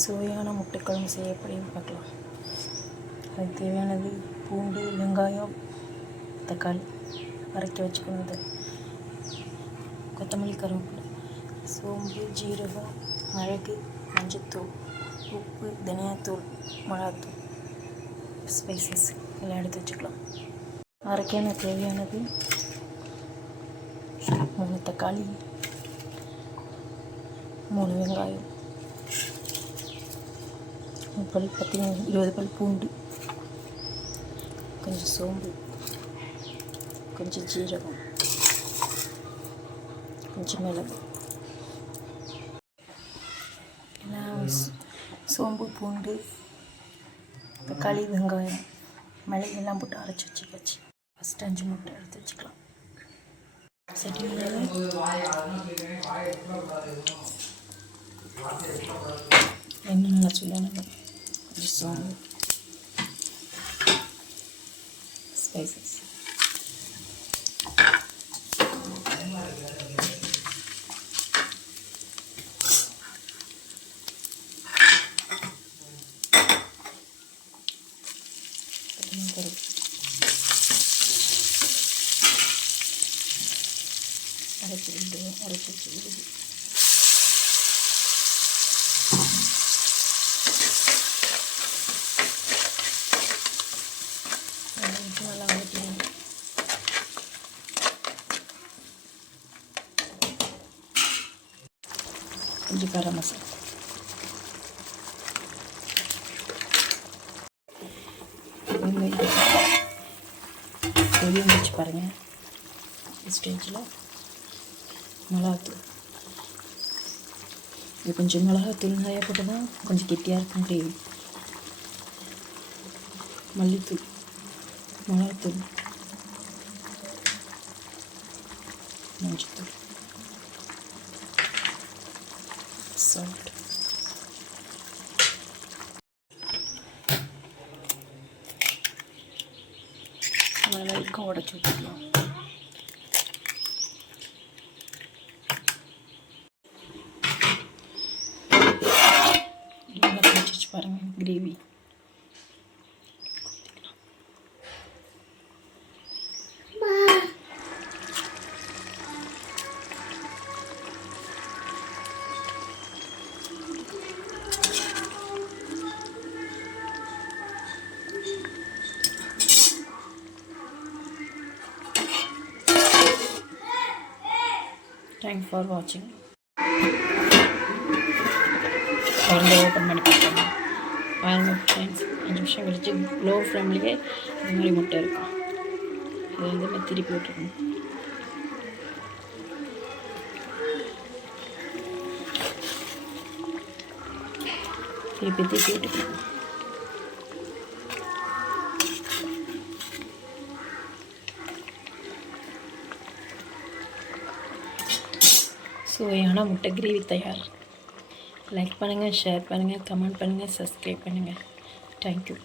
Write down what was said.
சுவையான முட்டைக்குழம்பு செய்ய எப்படின்னு பார்க்கலாம். அதுக்கு தேவையானது பூண்டு, வெங்காயம், தக்காளி அரைக்க வச்சுக்கணும். கொத்தமல்லி, கருவேப்பிலை, சோம்பு, ஜீரகம், மிளகு, மஞ்சத்தூள், உப்பு, தனியாத்தூள், மிளகாத்தூள், ஸ்பைசஸ் எல்லாம் எடுத்து வச்சுக்கலாம். அரைக்க தேவையானது 3 தக்காளி, 3 வெங்காயம், 20 பல் பூண்டு, கொஞ்சம் சோம்பு, கொஞ்சம் ஜீரகம், கொஞ்சம் மிளகு. சோம்பு, பூண்டு, தக்காளி, வெங்காயம், மிளகு எல்லாம் போட்டு அரைச்சி வச்சுக்காச்சு. ஃபஸ்ட்டு 5 முட்டை எடுத்து வச்சுக்கலாம். சட்டி எண்ணெய் நல்லா சொல்லணும். கொஞ்சம் சோம்பு, ஸ்பைசஸ், அரைச்சி வச்சு விடுது. நல்லா வதக்கிடுங்க. கொஞ்சம் கரம் மசாலா, கொதியும் வச்சு பாருங்கள். ஸ்டேஜில் மிளகாத்தூள், இது கொஞ்சம் மிளகாத்தூள் நிறையா போட்டு தான் கொஞ்சம் கெட்டியாக இருக்கும் கிரேவி. மல்லித்தூள், மிளகாத்தூள், மஞ்சத்தூள், சால்ட், நல்லா உடச்சி வச்சுக்கலாம். பாருங்கள் gravy. Thanks for watching. Open பண்ணி பார்க்கலாம். பாருங்கள் ஃப்ரெண்ட்ஸ், 5 நிமிஷம் கழிச்சு லோ ஃப்ளேம்லேயே இந்த மாதிரி முட்டை இருக்கும். இதை நம்ம திருப்பி விட்டுருக்கணும். திருப்பி விட்டுக்கணும். சுவையான முட்டை கிரேவி தயார். லைக் பண்ணுங்கள், ஷேர் பண்ணுங்கள், கமெண்ட் பண்ணுங்கள், சப்ஸ்கிரைப் பண்ணுங்கள். தேங்க்யூ.